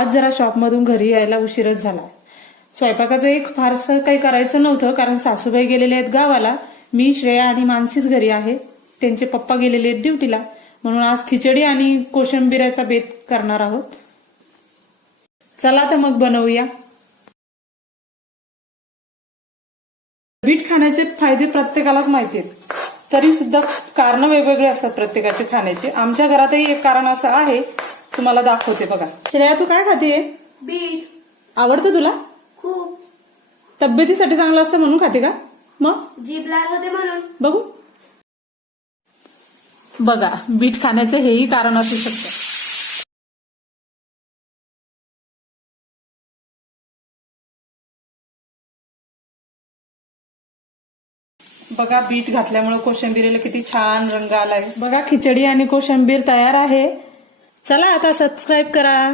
आज जरा शॉपमधून घरी यायला उशीरच झाला. स्वयंपाकाचं एक फारसं काही करायचं नव्हतं, कारण सासूबाई गेलेले आहेत गावाला. मी, श्रेया आणि मानसीच घरी आहे. त्यांचे पप्पा गेलेले आहेत ड्युटीला. म्हणून आज खिचडी आणि कोशिंबिराचा बेत करणार आहोत. चला तर मग बनवूया. बीट खाण्याचे फायदे प्रत्येकालाच माहिती आहेत, तरी सुद्धा कारण वेगवेगळे असतात प्रत्येकाचे खाण्याचे. आमच्या घरातही एक कारण असं आहे, तुम्हाला दाखवते बघा. श्रेया, तू काय खाते? बीट. आवडतं तुला? खूप. तब्येतीसाठी चांगलं असतं म्हणून खाते का? मग जीभ लाल होते म्हणून. बघू. बघा, बीट खाण्याचं हेही कारण असू शकतं. बघा, बीट घातल्यामुळे कोशिंबिरीला किती छान रंग आलाय. बघा, खिचडी आणि कोशिंबीर तयार आहे. चला आता सबस्क्राईब करा.